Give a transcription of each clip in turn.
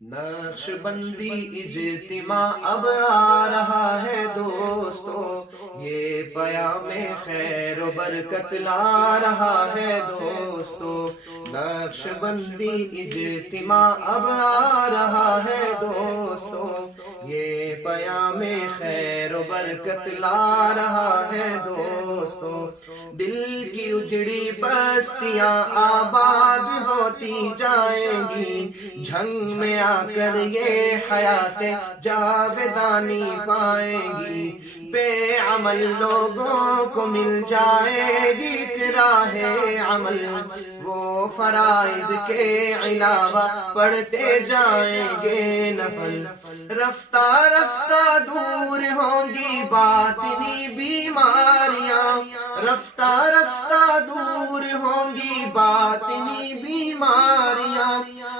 نقش بندی اجتماع اب آ رہا ہے دوستو، یہ پیام خیر و برکت لا رہا ہے دوستو۔ نقش بندی اجتماع اب آ رہا ہے دوستو، یہ پیام خیر و برکت لا رہا ہے دوستو۔ دل کی اجڑی بستیاں آباد ہوتی جائیں گی، جھنگ میں آ کر یہ حیات جاودانی پائیں گی۔ بے عمل لوگوں کو مل جائے گی ایک راہ عمل، وہ فرائض کے علاوہ پڑھتے جائیں گے نفل۔ رفتہ رفتہ دور ہوں گی باطنی بیماریاں، رفتہ رفتہ دور ہوں گی باطنی بیماریاں،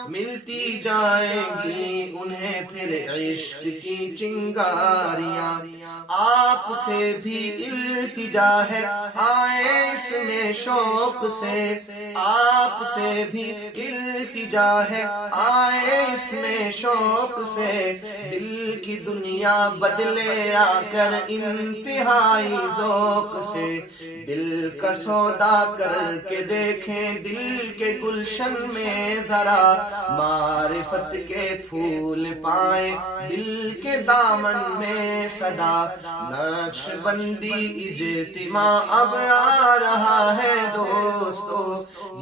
ملتی جائیں گی انہیں پھر عشق کی چنگاریاں۔ آپ سے بھی التجا ہے آئے اس میں شوق سے، آپ سے بھی التجا ہے آئے اس میں شوق سے۔ دل کی دنیا بدلے آ کر انتہائی ذوق سے، دل کا سودا کر کے دیکھیں دل کے گلشن میں ذرا، معرفت کے پھول پائیں دل کے دامن میں صدا۔ نقش بندی اجتماع اب آ رہا ہے دوستو،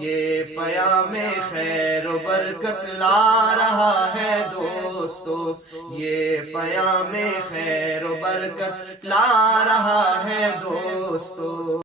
یہ پیام خیر و برکت لا رہا ہے دوستو، یہ پیام خیر و برکت لا رہا ہے دوستو۔